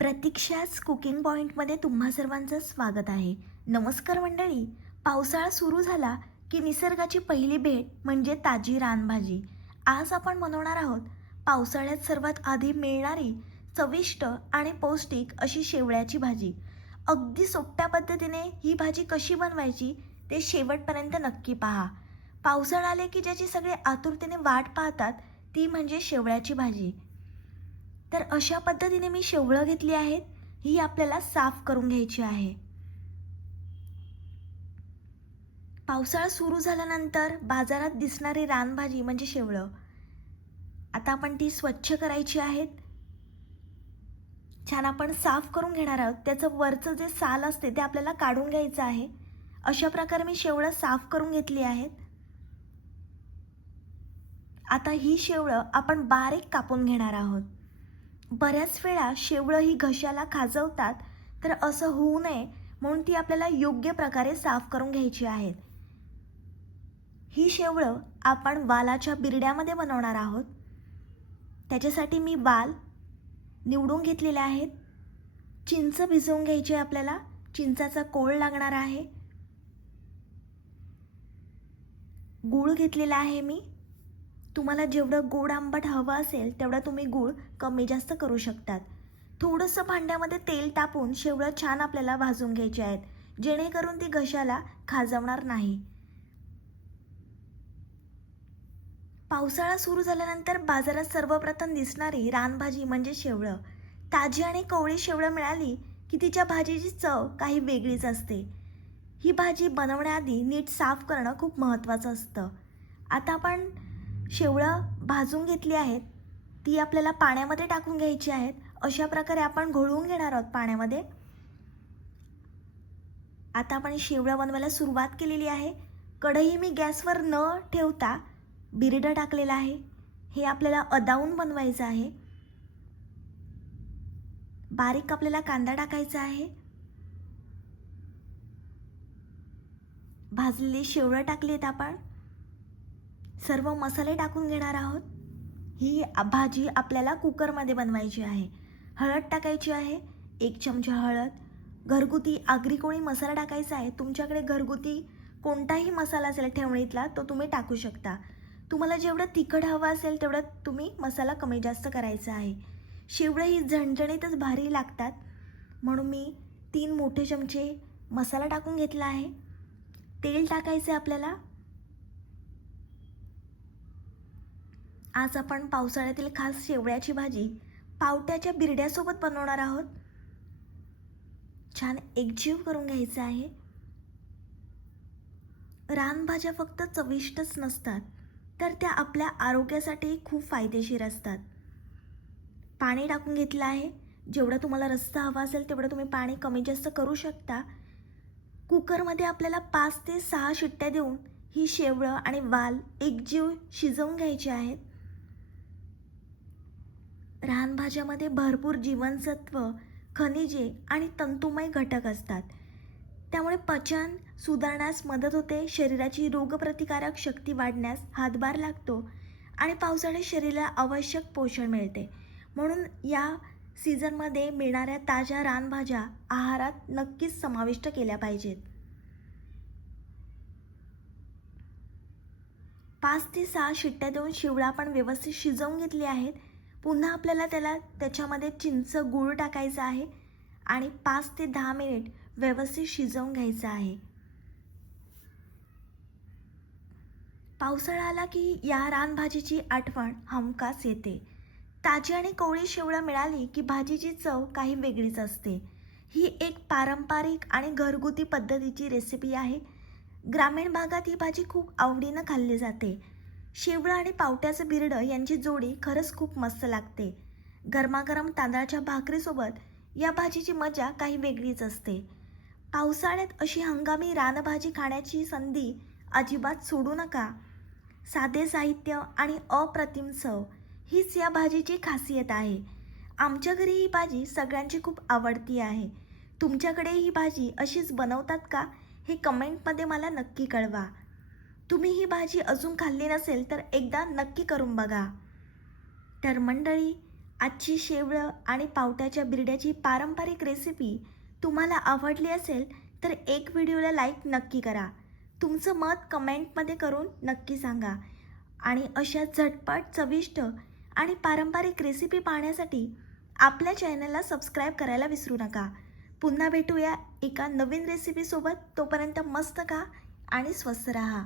प्रतीक्षाच cooking पॉईंटमध्ये तुम्हा सर्वांचं स्वागत आहे. नमस्कार मंडळी. पावसाळा सुरू झाला की निसर्गाची पहिली भेट म्हणजे ताजी रानभाजी. आज आपण बनवणार आहोत पावसाळ्यात सर्वात आधी मिळणारी चविष्ट आणि पौष्टिक अशी शेवळ्याची भाजी. अगदी सोप्या पद्धतीने ही भाजी कशी बनवायची ते शेवटपर्यंत नक्की पहा. पावसाळा आले की ज्याची सगळे आतुरतेने वाट पाहतात ती म्हणजे शेवळ्याची भाजी. तर अशा पद्धतीने मी शेवळं घेतली आहेत. ही आपल्याला साफ करून घ्यायची आहे. पावसाळा सुरू झाल्यानंतर बाजारात दिसणारी रानभाजी म्हणजे शेवळं. आता आपण ती स्वच्छ करायची आहेत. छान आपण साफ करून घेणार आहोत. त्याचं वरचं जे साल असते ते आपल्याला काढून घ्यायचं आहे. अशा प्रकारे मी शेवळं साफ करून घेतली आहेत. आता ही शेवळं आपण बारीक कापून घेणार आहोत. बऱ्याच वेळा शेवळं ही घशाला खाजवतात, तर असं होऊ नये म्हणून ती आपल्याला योग्य प्रकारे साफ करून घ्यायची आहेत. ही शेवळं आपण वालाच्या बिरड्यामध्ये बनवणार आहोत. त्याच्यासाठी मी वाल निवडून घेतलेले आहेत. चिंच भिजवून घ्यायची आहे आपल्याला. चिंचाचा कोळ लागणार आहे. गूळ घेतलेला आहे मी. तुम्हाला जेवढं गोड आंबट हवं असेल तेवढं तुम्ही गूळ कमी जास्त करू शकतात. थोडंसं भांड्यामध्ये तेल टाकून शेवळं छान आपल्याला भाजून घ्यायचे आहेत, जेणेकरून ती घशाला खाजवणार नाही. पावसाळा सुरू झाल्यानंतर बाजारात सर्वप्रथम दिसणारी रानभाजी म्हणजे शेवळं. ताजी आणि कोवळी शेवळं मिळाली की तिच्या भाजीची चव काही वेगळीच असते. ही भाजी बनवण्याआधी नीट साफ करणं खूप महत्त्वाचं असतं. आता आपण शेवळं भाजून घेतली आहेत. ती आपल्याला पाण्यामध्ये टाकून घ्यायची आहेत. अशा प्रकारे आपण घोळवून घेणार आहोत पाण्यामध्ये. आता आपण शेवळं बनवायला सुरुवात केलेली आहे. कढई मी गॅसवर न ठेवता बिरडं टाकलेलं आहे. हे आपल्याला अदावून बनवायचं आहे. बारीक आपल्याला कांदा टाकायचा आहे. भाजलेली शेवळं टाकलीत आपण. सर्व मसाले टाकून घेणार आहोत. ही भाजी आपल्याला कुकरमध्ये बनवायची आहे. हळद टाकायची आहे. 1 चमचा हळद. घरगुती आगरी कोळी मसाला टाकायचा आहे. तुमच्याकडे घरगुती कोणताही मसाला असेल ठेवणीतला तो तुम्ही टाकू शकता. तुम्हाला जेवढं तिखट हवं असेल तेवढं तुम्ही मसाला कमी जास्त करायचा आहे. शेवळं ही झणझणीतच भारी लागतात म्हणून मी 3 मोठे चमचे मसाला टाकून घेतला आहे. तेल टाकायचं आहे आपल्याला. आज आपण पावसाळ्यातील खास शेवळ्याची भाजी पावट्याच्या बिरड्यासोबत बनवणार आहोत. छान एकजीव करून घ्यायचं आहे. रानभाज्या फक्त चविष्टच नसतात, तर त्या आपल्या आरोग्यासाठी खूप फायदेशीर असतात. पाणी टाकून घेतलं आहे. जेवढं तुम्हाला रस्सा हवा असेल तेवढं तुम्ही पाणी कमी जास्त करू शकता. कुकरमध्ये आपल्याला 5 ते 6 शिट्ट्या देऊन ही शेवळं आणि वाल एकजीव शिजवून घ्यायचे आहेत. रानभाज्यामध्ये भरपूर जीवनसत्व, खनिजे आणि तंतुमय घटक असतात. त्यामुळे पचन सुधारण्यास मदत होते, शरीराची रोगप्रतिकारक शक्ती वाढण्यास हातभार लागतो आणि पावसाळ्यात शरीराला आवश्यक पोषण मिळते. म्हणून या सीझनमध्ये मिळणाऱ्या ताज्या रानभाज्या आहारात नक्कीच समाविष्ट केल्या पाहिजेत. 5 ते 6 शिट्ट्या देऊन शेवळं आपण व्यवस्थित शिजवून घेतली आहेत. पुन्हा आपल्याला त्याच्यामध्ये चिंच गूळ टाकायचा आहे आणि 5 ते 10 मिनिट व्यवस्थित शिजवून घ्यायचं आहे. पावसाळा आला की या रानभाजीची आठवण हमखास येते. ताजी आणि कोवळी शेवळं मिळाली की भाजीची चव काही वेगळीच असते. ही एक पारंपरिक आणि घरगुती पद्धतीची रेसिपी आहे. ग्रामीण भागात ही भाजी खूप आवडीनं खाल्ली जाते. शेवळं आणि पावट्याचं बिरडं यांची जोडी खरंच खूप मस्त लागते. गरमागरम तांदळाच्या भाकरीसोबत या भाजीची मजा काही वेगळीच असते. पावसाळ्यात अशी हंगामी रानभाजी खाण्याची संधी अजिबात सोडू नका. साधे साहित्य आणि अप्रतिम चव हीच या भाजीची खासियत आहे. आमच्या घरी ही भाजी सगळ्यांची खूप आवडती आहे. तुमच्याकडे ही भाजी अशीच बनवतात का हे कमेंटमध्ये मला नक्की कळवा. तुम्ही ही भाजी अजून खाल्ली नसेल तर एकदा नक्की करून बघा. तर मंडळी, आजची शेवळं आणि पावट्याच्या बिरड्याची पारंपरिक रेसिपी तुम्हाला आवडली असेल तर एक व्हिडिओला लाईक नक्की करा. तुमचं मत कमेंटमध्ये करून नक्की सांगा. आणि अशा झटपट, चविष्ट आणि पारंपरिक रेसिपी पाहण्यासाठी आपल्या चॅनलला सबस्क्राईब करायला विसरू नका. पुन्हा भेटूया एका नवीन रेसिपीसोबत. तोपर्यंत मस्त खा आणि स्वस्थ राहा.